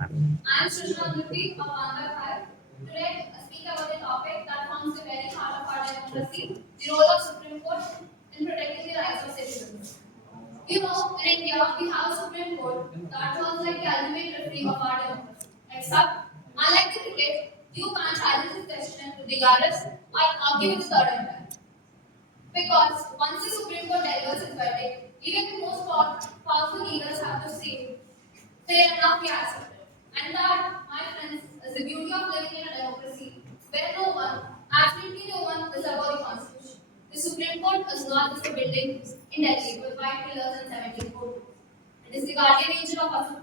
I am Srishna Gurti of Andhra Pradesh. Today, I speak about a topic that forms the very heart of our democracy, the role of Supreme Court in protecting the rights of citizens. You know, in India, we have a Supreme Court that was like the ultimate referee of our democracy. Except, unlike the cricket, you can't challenge this decision to the DRS or argue with the third empire. Because once the Supreme Court delivers its verdict, even the most powerful leaders have to say fair enough, we accept it. And that, my friends, is the beauty of living in a democracy where no one, absolutely no one, is above the constitution. The Supreme Court is not just a building in Delhi with white pillars and 17 courtrooms. It is the guardian angel of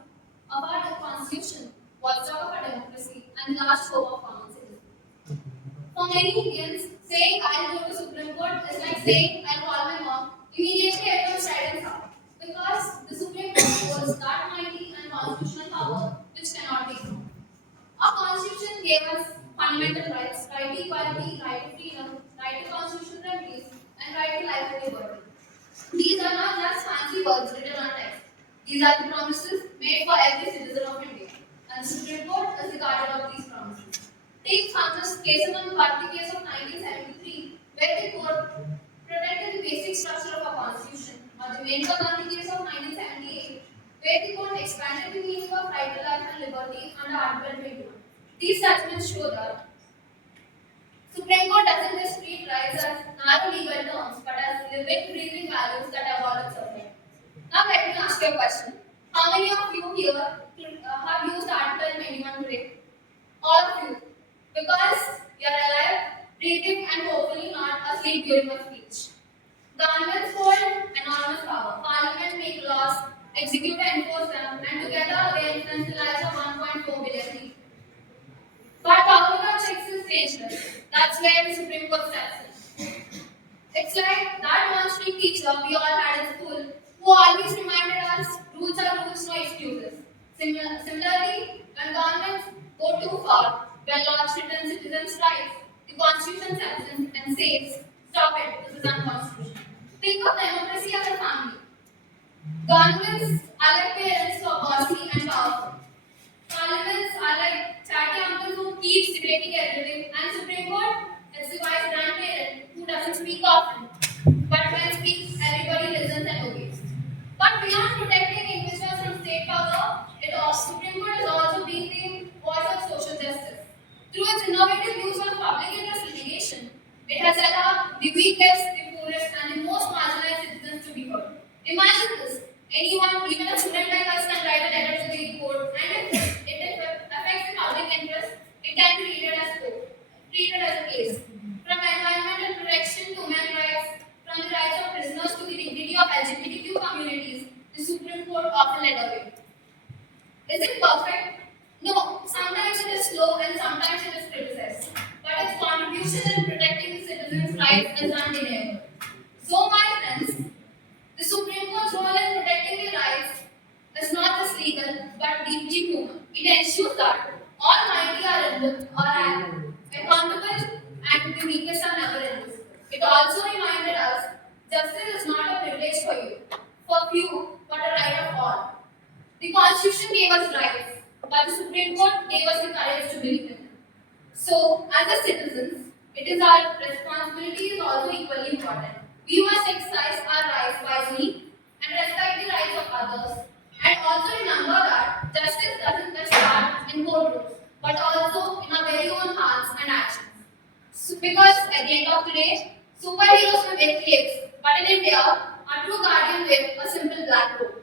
our constitution, watchdog of our democracy, and the last hope of common citizens. For many Indians, saying I'll go to Supreme Court is like saying I'll call my mom. Immediately everyone silence out. Because the Supreme Court holds that mighty and constitutional power which cannot be ignored. Our constitution gave us fundamental rights, right to equality, right to freedom, right to constitutional remedies, and right to life and liberty. These are not just fancy words written on text. These are the promises made for every citizen of India. And the Supreme Court is the guardian of these promises. Take Thomas Kesavan Bharti case of 1973, where the court protected the basic structure of our constitution, or the Menka Gandhi case of 1978, where the court expanded the meaning of right to life and liberty under Article 21. These judgments show that Supreme Court doesn't just treat rights as narrow legal terms, but as living, breathing values that evolve and survive. Now let me ask you a question. How many of you here have used Article 21 today? All of you. Because you're alive, breathing, and hopefully not asleep during a speech. Governments hold enormous power. Parliament make laws, execute and enforce them, and together they influence the lives of 1.4 billion people. But power without checks is dangerous. That's where the Supreme Court steps in. It's like that one strict teacher we all had in school who always reminded us rules are rules, no excuses. Similarly, when governments go too far, when laws threaten citizens' rights, the Constitution steps in and says, stop it, this is unconstitutional. Think of democracy as a family. Governments are like parents who are bossy and powerful. Parliaments are like chatty uncles who keeps debating everything, and Supreme Court is the wise grandparent who doesn't speak often, but when speaks, everybody listens and obeys. But beyond protecting individuals from state power, Supreme Court has also been the voice of social justice. Through its innovative use of public interest litigation, it has allowed the weakest, the poorest, and the most marginalized citizens to be heard. Imagine this. Anyone, even a student like us, can write a letter to the court, and if it affects the public interest, it can be treated as a case. From environmental protection to human rights, from the rights of prisoners to the dignity of LGBTQ communities, the Supreme Court often led away. Is it perfect? No, sometimes it is slow and sometimes it is criticized. But its contribution in protecting the citizens' rights is undeniable. So, my friends, the Supreme Court's role in protecting the rights is not just legal but deeply human. It ensures that all mighty are accountable and the weakest are never invisible. It also reminded us justice is not a privilege for you, for few, but a right of all. The Constitution gave us rights, but the Supreme Court gave us the courage to believe in them. So, as a citizens, it is our responsibility is also equally important. We must exercise our rights wisely and respect the rights of others. And also remember that justice doesn't just start in courtrooms, but also in our very own hearts and actions. Because at the end of the day, superheroes may wear capes, but in India, our true guardian wear a simple black robe.